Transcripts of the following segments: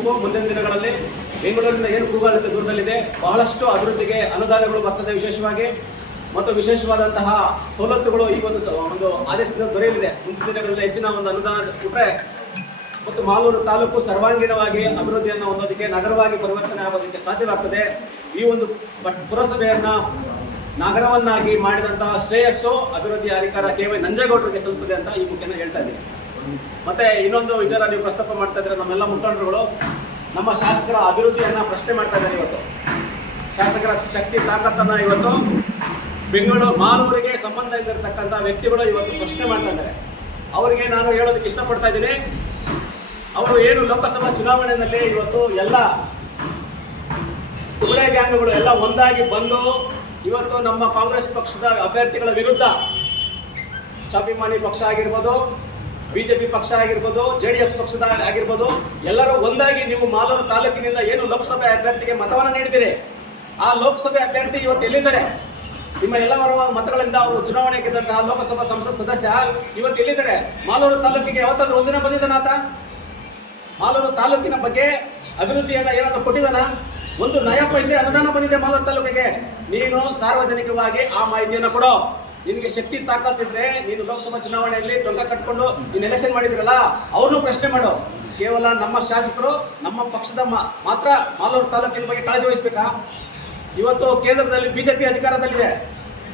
ತಾಲೂಕು ಮುಂದಿನ ದಿನಗಳಲ್ಲಿ ಬೆಂಗಳೂರಿನಿಂದ ಏನು ಕೂಗಾಡುತ್ತೆ ದೂರದಲ್ಲಿದೆ, ಬಹಳಷ್ಟು ಅಭಿವೃದ್ಧಿಗೆ ಅನುದಾನಗಳು ಬರ್ತದೆ ವಿಶೇಷವಾಗಿ, ಮತ್ತು ವಿಶೇಷವಾದಂತಹ ಸವಲತ್ತುಗಳು ಈ ಒಂದು ಆದೇಶದಿಂದ ದೊರೆಯಲಿದೆ. ಮುಂದಿನ ದಿನಗಳಲ್ಲಿ ಹೆಚ್ಚಿನ ಒಂದು ಅನುದಾನ ಕೊಟ್ಟರೆ ಮತ್ತು ಮಾಲೂರು ತಾಲೂಕು ಸರ್ವಾಂಗೀಣವಾಗಿ ಅಭಿವೃದ್ಧಿಯನ್ನು ಹೊಂದೋದಕ್ಕೆ, ನಗರವಾಗಿ ಪರಿವರ್ತನೆ ಆಗೋದಕ್ಕೆ ಸಾಧ್ಯವಾಗ್ತದೆ. ಈ ಒಂದು ಪುರಸಭೆಯನ್ನು ನಗರವನ್ನಾಗಿ ಮಾಡಿದಂತಹ ಶ್ರೇಯಸ್ಸು ಅಭಿವೃದ್ಧಿ ಅಧಿಕಾರ KY ನಂಜೇಗೌಡರಿಗೆ ಸಲ್ಲುತ್ತದೆ ಅಂತ ಈ ಮುಖ್ಯನ ಹೇಳ್ತಾ ಇದ್ದೀನಿ. ಮತ್ತೆ ಇನ್ನೊಂದು ವಿಚಾರ ನೀವು ಪ್ರಸ್ತಾಪ ಮಾಡ್ತಾ ಇದ್ರೆ, ನಮ್ಮೆಲ್ಲ ಮುಖಂಡರುಗಳು ನಮ್ಮ ಶಾಸಕರ ಅಭಿವೃದ್ಧಿಯನ್ನು ಪ್ರಶ್ನೆ ಮಾಡ್ತಾ ಇದ್ದಾರೆ. ಇವತ್ತು ಶಾಸಕರ ಶಕ್ತಿ ತಾಕತ್ತನ್ನು ಇವತ್ತು ಬೆಂಗಳೂರು ಮಾಲೂರಿಗೆ ಸಂಬಂಧ ಇದ್ದಿರತಕ್ಕಂಥ ವ್ಯಕ್ತಿಗಳು ಇವತ್ತು ಪ್ರಶ್ನೆ ಮಾಡ್ತಾ ಇದ್ದಾರೆ. ಅವರಿಗೆ ನಾನು ಹೇಳೋದಕ್ಕೆ ಇಷ್ಟಪಡ್ತಾ ಇದ್ದೀನಿ, ಅವರು ಏನು ಲೋಕಸಭಾ ಚುನಾವಣೆಯಲ್ಲಿ ಇವತ್ತು ಎಲ್ಲ ತುಗಡೆ ಗ್ಯಾಂಗ್ಗಳು ಎಲ್ಲ ಒಂದಾಗಿ ಬಂದು ಇವತ್ತು ನಮ್ಮ ಕಾಂಗ್ರೆಸ್ ಪಕ್ಷದ ಅಭ್ಯರ್ಥಿಗಳ ವಿರುದ್ಧ ಸ್ವಾಭಿಮಾನಿ ಪಕ್ಷ ಆಗಿರ್ಬೋದು, BJP ಪಕ್ಷ ಆಗಿರ್ಬೋದು, JDS ಪಕ್ಷದ ಆಗಿರ್ಬೋದು, ಎಲ್ಲರೂ ಒಂದಾಗಿ ನೀವು ಮಾಲೂರು ತಾಲೂಕಿನಿಂದ ಏನು ಲೋಕಸಭೆ ಅಭ್ಯರ್ಥಿಗೆ ಮತವನ್ನು ನೀಡಿದ್ದೀರಿ, ಆ ಲೋಕಸಭೆ ಅಭ್ಯರ್ಥಿ ಇವತ್ತು ಎಲ್ಲಿದ್ದಾರೆ? ನಿಮ್ಮ ಎಲ್ಲವರ ಮತಗಳಿಂದ ಅವರು ಚುನಾವಣೆ ಗೆದ್ದಂತಹ ಲೋಕಸಭಾ ಸಂಸತ್ ಸದಸ್ಯ ಇವತ್ತು ಎಲ್ಲಿದ್ದಾರೆ? ಮಾಲೂರು ತಾಲೂಕಿಗೆ ಯಾವತ್ತಾದ್ರೂ ಒಂದಿನ ಬಂದಿದ್ದಾನಾತ? ಮಾಲೂರು ತಾಲೂಕಿನ ಬಗ್ಗೆ ಅಭಿವೃದ್ಧಿಯನ್ನು ಏನಾದರೂ ಕೊಟ್ಟಿದ್ದಾನ? ಒಂದು ನಯ ಪೈಸೆ ಅನುದಾನ ಬಂದಿದೆ ಮಾಲೂರು ತಾಲೂಕಿಗೆ? ನೀನು ಸಾರ್ವಜನಿಕವಾಗಿ ಆ ಮಾಹಿತಿಯನ್ನು ಕೊಡೋ. ನಿನಗೆ ಶಕ್ತಿ ತಾಕತ್ತಿದ್ರೆ ನೀನು ಲೋಕಸಭಾ ಚುನಾವಣೆಯಲ್ಲಿ ಟೊಂಕ ಕಟ್ಕೊಂಡು ನೀನು ಎಲೆಕ್ಷನ್ ಮಾಡಿದ್ರಲ್ಲ, ಅವ್ರನ್ನೂ ಪ್ರಶ್ನೆ ಮಾಡು. ಕೇವಲ ನಮ್ಮ ಶಾಸಕರು ನಮ್ಮ ಪಕ್ಷದ ಮಾತ್ರ ಮಾಲೂರು ತಾಲೂಕಿನ ಬಗ್ಗೆ ಕಾಳಜಿ ವಹಿಸಬೇಕಾ? ಇವತ್ತು ಕೇಂದ್ರದಲ್ಲಿ BJP ಅಧಿಕಾರದಲ್ಲಿದೆ.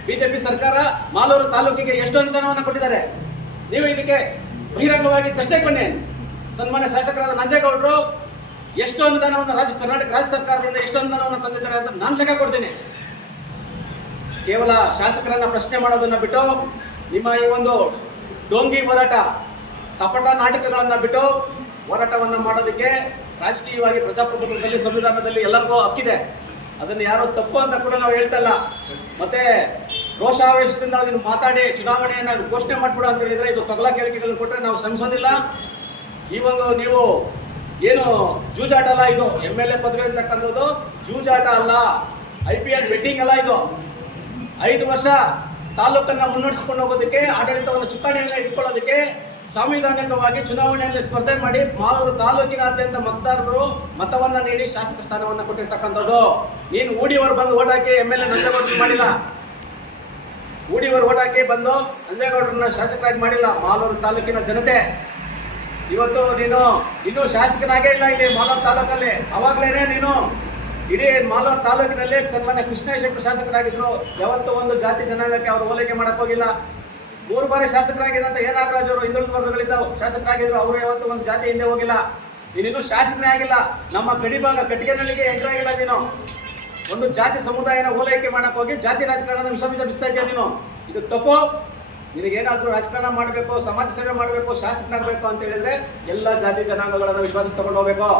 BJP ಸರ್ಕಾರ ಮಾಲೂರು ತಾಲೂಕಿಗೆ ಎಷ್ಟು ಅನುದಾನವನ್ನು ಕೊಟ್ಟಿದ್ದಾರೆ? ನೀವು ಇದಕ್ಕೆ ಬಹಿರಂಗವಾಗಿ ಚರ್ಚೆಗೆ ಬನ್ನಿ. ಸನ್ಮಾನ್ಯ ಶಾಸಕರಾದ ನಂಜೇಗೌಡರು ಎಷ್ಟು ಅನುದಾನವನ್ನು ಕರ್ನಾಟಕ ರಾಜ್ಯ ಸರ್ಕಾರದಿಂದ ಎಷ್ಟು ಅನುದಾನವನ್ನು ತಂದಿದ್ದಾರೆ ಅಂತ ನಾನು ಲೆಕ್ಕ ಕೊಡ್ತೀನಿ. ಕೇವಲ ಶಾಸಕರನ್ನ ಪ್ರಶ್ನೆ ಮಾಡೋದನ್ನ ಬಿಟ್ಟು, ನಿಮ್ಮ ಈ ಒಂದು ಡೋಂಗಿ ಹೋರಾಟ, ಕಪಟ ನಾಟಕಗಳನ್ನು ಬಿಟ್ಟು ಹೋರಾಟವನ್ನು ಮಾಡೋದಕ್ಕೆ ರಾಜಕೀಯವಾಗಿ ಪ್ರಜಾಪ್ರಭುತ್ವದಲ್ಲಿ ಸಂವಿಧಾನದಲ್ಲಿ ಎಲ್ಲರಿಗೂ ಹಕ್ಕಿದೆ. ಅದನ್ನು ಯಾರೋ ತಪ್ಪು ಅಂತ ಕೂಡ ನಾವು ಹೇಳ್ತಾ ಇಲ್ಲ. ಮತ್ತೆ ರೋಷಾವೇಶದಿಂದ ನೀನು ಮಾತಾಡಿ ಚುನಾವಣೆಯನ್ನು ಘೋಷಣೆ ಮಾಡ್ಬಿಡು ಅಂತ ಹೇಳಿದ್ರೆ ಇದು ತೊಗಲ ಕೇಳಿಕೆಗಳನ್ನು ಕೊಟ್ಟರೆ ನಾವು ಶ್ರಮಿಸೋದಿಲ್ಲ. ಈ ಒಂದು ನೀವು ಏನು ಜೂಜಾಟ ಅಲ್ಲ, ಇದು MLA ಪದವಿ ಅಂತಕ್ಕಂಥದ್ದು ಜೂಜಾಟ ಅಲ್ಲ, IPL ಬೆಟ್ಟಿಂಗ್ ಅಲ್ಲ. ಇದು 5 ವರ್ಷ ತಾಲೂಕನ್ನು ಮುನ್ನಡೆಸ್ಕೊಂಡು ಹೋಗೋದಕ್ಕೆ, ಆಡಳಿತವನ್ನು ಚುಕ್ಕಾಣಿಯನ್ನು ಇಟ್ಕೊಳ್ಳೋದಕ್ಕೆ ಸಾಂವಿಧಾನಿಕವಾಗಿ ಚುನಾವಣೆಯಲ್ಲಿ ಸ್ಪರ್ಧೆ ಮಾಡಿ ಮಾಲೂರು ತಾಲೂಕಿನಾದ್ಯಂತ ಮತದಾರರು ಮತವನ್ನ ನೀಡಿ ಶಾಸಕ ಸ್ಥಾನವನ್ನು ಕೊಟ್ಟಿರ್ತಕ್ಕಂಥದ್ದು. ನೀನು ಊಡಿಯವರು ಬಂದು ಓಟ್ ಹಾಕಿ MLA ನಂಜೇಗೌಡರು ಮಾಡಿಲ್ಲ, ಊಡಿಯವರು ಓಟ್ ಹಾಕಿ ಬಂದು ನಂಜೇಗೌಡರನ್ನ ಶಾಸಕರಾಗಿ ಮಾಡಿಲ್ಲ. ಮಾಲೂರು ತಾಲೂಕಿನ ಜನತೆ ಇವತ್ತು ನೀನು ಇನ್ನೂ ಶಾಸಕನಾಗೇ ಇಲ್ಲ ಇಲ್ಲಿ ಮಾಲೂರು ತಾಲೂಕಲ್ಲಿ. ಅವಾಗಲೇ ನೀನು ಇಡೀ ಮಾಲೂರು ತಾಲೂಕಿನಲ್ಲಿ ಸನ್ಮಾನ್ಯ ಕೃಷ್ಣೇಶ್ವರ ಶಾಸಕರಾಗಿದ್ರು. ಯಾವತ್ತೂ ಒಂದು ಜಾತಿ ಜನಾಂಗಕ್ಕೆ ಅವರು ಓಲೈಕೆ ಮಾಡಕ್ ಹೋಗಿಲ್ಲ. 3 ಬಾರಿ ಶಾಸಕರಾಗಿದ್ದಂತ ಎ ನಾಗರಾಜ್ ಅವರು ಹಿಂದುಳಿದ ವರ್ಗಗಳಿಂದ ಶಾಸಕರಾಗಿದ್ರು. ಅವರು ಯಾವತ್ತೂ ಒಂದು ಜಾತಿ ಹಿಂದೆ ಹೋಗಿಲ್ಲ. ನೀನಿನ್ನೂ ಶಾಸಕನೇ ಆಗಿಲ್ಲ. ನಮ್ಮ ಗಡಿಭಾಗ ಕಟ್ಟಿಗೆನಲ್ಲಿಗೆ ಎಂಟ್ರ್ ಆಗಿಲ್ಲ. ನೀನು ಒಂದು ಜಾತಿ ಸಮುದಾಯನ ಓಲೈಕೆ ಮಾಡಕ್ ಹೋಗಿ ಜಾತಿ ರಾಜಕಾರಣ ವಿಷ ಬಿಸ್ತಾ ಇದೆಯಾ ನೀನು? ಇದು ತಪ್ಪು. ನಿನಗೇನಾದ್ರೂ ರಾಜಕಾರಣ ಮಾಡಬೇಕು, ಸಮಾಜ ಸೇವೆ ಮಾಡಬೇಕು, ಶಾಸಕನಾಗಬೇಕು ಅಂತ ಹೇಳಿದ್ರೆ ಎಲ್ಲ ಜಾತಿ ಜನಾಂಗಗಳನ್ನು ವಿಶ್ವಾಸಕ್ಕೆ ತಗೊಂಡು ಹೋಗ್ಬೇಕು.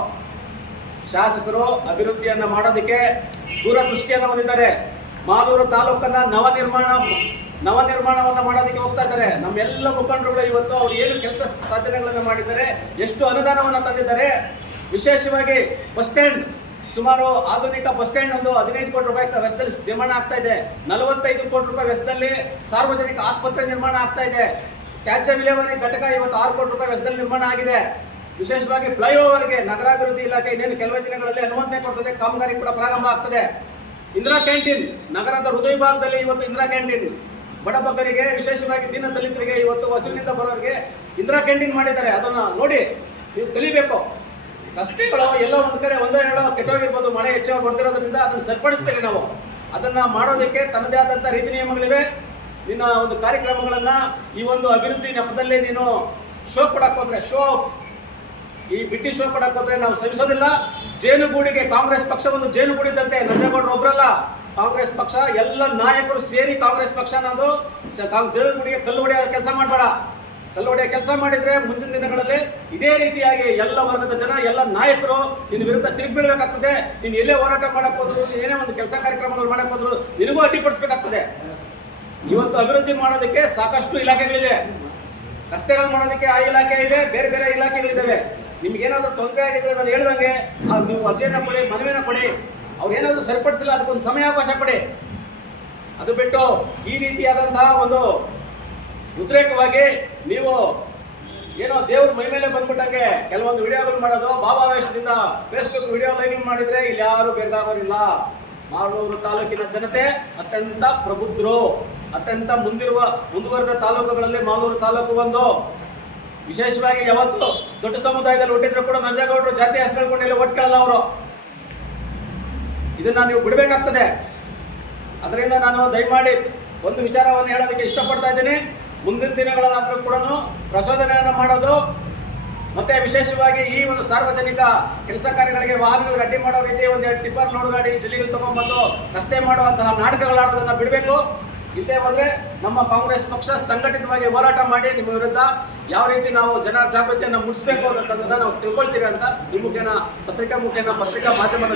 ಶಾಸಕರು ಅಭಿವೃದ್ಧಿಯನ್ನ ಮಾಡೋದಕ್ಕೆ ದೂರದೃಷ್ಟಿಯನ್ನು ಹೊಂದಿದ್ದಾರೆ. ಮಾಲೂರು ತಾಲೂಕನ್ನ ನವನಿರ್ಮಾಣವನ್ನು ಮಾಡೋದಕ್ಕೆ ಹೋಗ್ತಾ ಇದ್ದಾರೆ. ನಮ್ಮೆಲ್ಲ ಮುಖಂಡರುಗಳು ಇವತ್ತು ಅವ್ರು ಏನು ಕೆಲಸ ಸಾಧನೆಗಳನ್ನು ಮಾಡಿದ್ದಾರೆ, ಎಷ್ಟು ಅನುದಾನವನ್ನು ತಂದಿದ್ದಾರೆ. ವಿಶೇಷವಾಗಿ ಬಸ್ ಸ್ಟ್ಯಾಂಡ್, ಸುಮಾರು ಆಧುನಿಕ ಬಸ್ ಸ್ಟ್ಯಾಂಡ್ ಒಂದು 15 ಕೋಟಿ ರೂಪಾಯಿ ವೆಚ್ಚದಲ್ಲಿ ನಿರ್ಮಾಣ ಆಗ್ತಾ ಇದೆ. 45 ಕೋಟಿ ರೂಪಾಯಿ ವೆಚ್ಚದಲ್ಲಿ ಸಾರ್ವಜನಿಕ ಆಸ್ಪತ್ರೆ ನಿರ್ಮಾಣ ಆಗ್ತಾ ಇದೆ. ತ್ಯಾಜ್ಯ ವಿಲೇವಾರಿ ಘಟಕ ಇವತ್ತು 6 ಕೋಟಿ ರೂಪಾಯಿ ವೆಚ್ಚದಲ್ಲಿ ನಿರ್ಮಾಣ ಆಗಿದೆ. ವಿಶೇಷವಾಗಿ ಫ್ಲೈಓವರ್ಗೆ ನಗರಾಭಿವೃದ್ಧಿ ಇಲಾಖೆ ಇನ್ನೇನು ಕೆಲವೇ ದಿನಗಳಲ್ಲಿ ಅನುಮೋದನೆ ಕೊಡ್ತದೆ, ಕಾಮಗಾರಿ ಕೂಡ ಪ್ರಾರಂಭ ಆಗ್ತದೆ. ಇಂದಿರಾ ಕ್ಯಾಂಟೀನ್, ನಗರದ ಹೃದಯ ಭಾಗದಲ್ಲಿ ಇವತ್ತು ಇಂದಿರಾ ಕ್ಯಾಂಟೀನ್ ಬಡಬಗ್ಗರಿಗೆ, ವಿಶೇಷವಾಗಿ ದೀನ ದಲಿತರಿಗೆ, ಇವತ್ತು ಹಸಿವಿನಿಂದ ಬರೋರಿಗೆ ಇಂದಿರಾ ಕ್ಯಾಂಟೀನ್ ಮಾಡಿದ್ದಾರೆ. ಅದನ್ನು ನೋಡಿ ನೀವು ಕಲಿಬೇಕು. ರಸ್ತೆಗಳು ಎಲ್ಲ ಒಂದು ಕಡೆ ಒಂದೋ ಎರಡೋ ಕೆಟ್ಟೋಗಿರ್ಬೋದು, ಮಳೆ ಹೆಚ್ಚಾಗಿ ಹೊಡೆದಿರೋದ್ರಿಂದ ಅದನ್ನು ಸರಿಪಡಿಸ್ತೇವೆ ನಾವು. ಅದನ್ನು ಮಾಡೋದಕ್ಕೆ ತನ್ನದೇ ಆದಂಥ ರೀತಿ ನಿಯಮಗಳಿವೆ. ನಿನ್ನ ಒಂದು ಕಾರ್ಯಕ್ರಮಗಳನ್ನು ಈ ಒಂದು ಅಭಿವೃದ್ಧಿ ನೆಪದಲ್ಲಿ ನೀನು ಶೋ ಕೊಡಕ್ಕೆ ಹೋದ್ರೆ, ಶೋ ಆಫ್, ಈ ಬಿಟ್ಟಿ ಶೋ ಕೊಡಕ್ಕೆ ಹೋದ್ರೆ ನಾವು ಸಹಿಸೋದಿಲ್ಲ. ಜೇನುಗೂಡಿಗೆ ಕಾಂಗ್ರೆಸ್ ಪಕ್ಷ ಒಂದು ಜೇನುಗೂಡಿದ್ದಂತೆ. ನಂಜೇಗೌಡರು ಒಬ್ಬರಲ್ಲ, ಕಾಂಗ್ರೆಸ್ ಪಕ್ಷ ಎಲ್ಲ ನಾಯಕರು ಸೇರಿ ಕಾಂಗ್ರೆಸ್ ಪಕ್ಷ ಅನ್ನೋದು ಜೇನುಗೂಡಿಗೆ ಕಲ್ಲು ಹೊಡೆಯೋ ಕೆಲಸ ಮಾಡಬೇಡ. ಕಲ್ಲು ಹೊಡೆಯೋ ಕೆಲಸ ಮಾಡಿದ್ರೆ ಮುಂದಿನ ದಿನಗಳಲ್ಲಿ ಇದೇ ರೀತಿಯಾಗಿ ಎಲ್ಲ ವರ್ಗದ ಜನ, ಎಲ್ಲ ನಾಯಕರು ನಿನ್ನ ವಿರುದ್ಧ ತಿರುಗಿಬೀಳಬೇಕಾಗ್ತದೆ. ನೀನು ಎಲ್ಲೇ ಹೋರಾಟ ಮಾಡಕ್ ಹೋದ್ರು, ಏನೇ ಒಂದು ಕೆಲಸ ಕಾರ್ಯಕ್ರಮಗಳು ಮಾಡಕ್ ಹೋದ್ರು ನಿನಗೂ ಅಡ್ಡಿಪಡಿಸ್ಬೇಕಾಗ್ತದೆ. ಇವತ್ತು ಅಭಿವೃದ್ಧಿ ಮಾಡೋದಕ್ಕೆ ಸಾಕಷ್ಟು ಇಲಾಖೆಗಳಿದೆ. ರಸ್ತೆಗಳು ಮಾಡೋದಕ್ಕೆ ಆ ಇಲಾಖೆ ಇದೆ, ಬೇರೆ ಬೇರೆ ಇಲಾಖೆಗಳಿದ್ದಾವೆ. ನಿಮ್ಗೇನಾದ್ರೂ ತೊಂದರೆ ಆಗಿದ್ರೆ ನಾನು ಹೇಳ್ದಂಗೆ ನೀವು ಅರ್ಜಿಯನ್ನು ಕೊಡಿ, ಮನವಿನ ಕೊಡಿ. ಅವ್ರು ಏನಾದರೂ ಸರಿಪಡಿಸಿಲ್ಲ ಅದಕ್ಕೊಂದು ಸಮಯಾವಕಾಶ ಕೊಡಿ. ಅದು ಬಿಟ್ಟು ಈ ರೀತಿಯಾದಂತಹ ಒಂದು ಉದ್ರೇಕವಾಗಿ ನೀವು ಏನೋ ದೇವ್ರ ಮೈ ಮೇಲೆ ಬಂದ್ಬಿಟ್ಟಂಗೆ ಕೆಲವೊಂದು ವಿಡಿಯೋಗಳು ಮಾಡೋದು ಭಾವಾವೇಶದಿಂದ ಫೇಸ್ಬುಕ್ ವಿಡಿಯೋ ಲೈಕ್ ಮಾಡಿದ್ರೆ ಇಲ್ಲಿ ಯಾರು ಬೇರ್ಗಾಗೋರಿಲ್ಲ. ಮಾಲೂರು ತಾಲೂಕಿನ ಜನತೆ ಅತ್ಯಂತ ಪ್ರಬುದ್ಧರು, ಅತ್ಯಂತ ಮುಂದುವರೆದ ತಾಲೂಕುಗಳಲ್ಲಿ ಮಾಲೂರು ತಾಲೂಕು ಒಂದು. ವಿಶೇಷವಾಗಿ ಯಾವತ್ತು ದೊಡ್ಡ ಸಮುದಾಯದಲ್ಲಿ ಹುಟ್ಟಿದ್ರು ಕೂಡ ನಂಜೇಗೌಡರು ಜಾತಿ ಹೆಸರು ಇಲ್ಲಿ ಒಟ್ಕೊಳ್ಳಲ್ಲ ಅವರು. ಇದನ್ನ ನೀವು ಬಿಡಬೇಕಾಗ್ತದೆ. ಅದರಿಂದ ನಾನು ದಯಮಾಡಿ ಒಂದು ವಿಚಾರವನ್ನು ಹೇಳೋದಕ್ಕೆ ಇಷ್ಟಪಡ್ತಾ ಇದ್ದೀನಿ. ಮುಂದಿನ ದಿನಗಳಲ್ಲಾದರೂ ಕೂಡ ಪ್ರಚೋದನೆಯನ್ನು ಮಾಡೋದು ಮತ್ತೆ ವಿಶೇಷವಾಗಿ ಈ ಒಂದು ಸಾರ್ವಜನಿಕ ಕೆಲಸ ಕಾರ್ಯಗಳಿಗೆ ವಾಹನಗಳಿಗೆ ಅಡ್ಡಿ ಮಾಡೋ ರೀತಿ ಒಂದು ಟಿಪ್ಪರ್ ಲೋಡ್ ಗಾಡಿ ಜಲ್ಲಿಗಳು ತಗೊಂಡ್ಬಂದು ರಸ್ತೆ ಮಾಡುವಂತಹ ನಾಟಕಗಳಾಡೋದನ್ನ ಬಿಡಬೇಕು. ಇಲ್ಲೇ ಹೋದ್ರೆ ನಮ್ಮ ಕಾಂಗ್ರೆಸ್ ಪಕ್ಷ ಸಂಘಟಿತವಾಗಿ ಹೋರಾಟ ಮಾಡಿ ನಿಮ್ಮ ವಿರುದ್ಧ ಯಾವ ರೀತಿ ನಾವು ಜನ ಜಾಗೃತಿಯನ್ನು ಮೂಡಿಸಬೇಕು ಅನ್ನೋದನ್ನ ನಾವು ತಿಳ್ಕೊಳ್ತೀವಿ ಅಂತ ಈ ಮುಖೇನ ಪತ್ರಿಕಾ ಮಾಧ್ಯಮದಲ್ಲಿ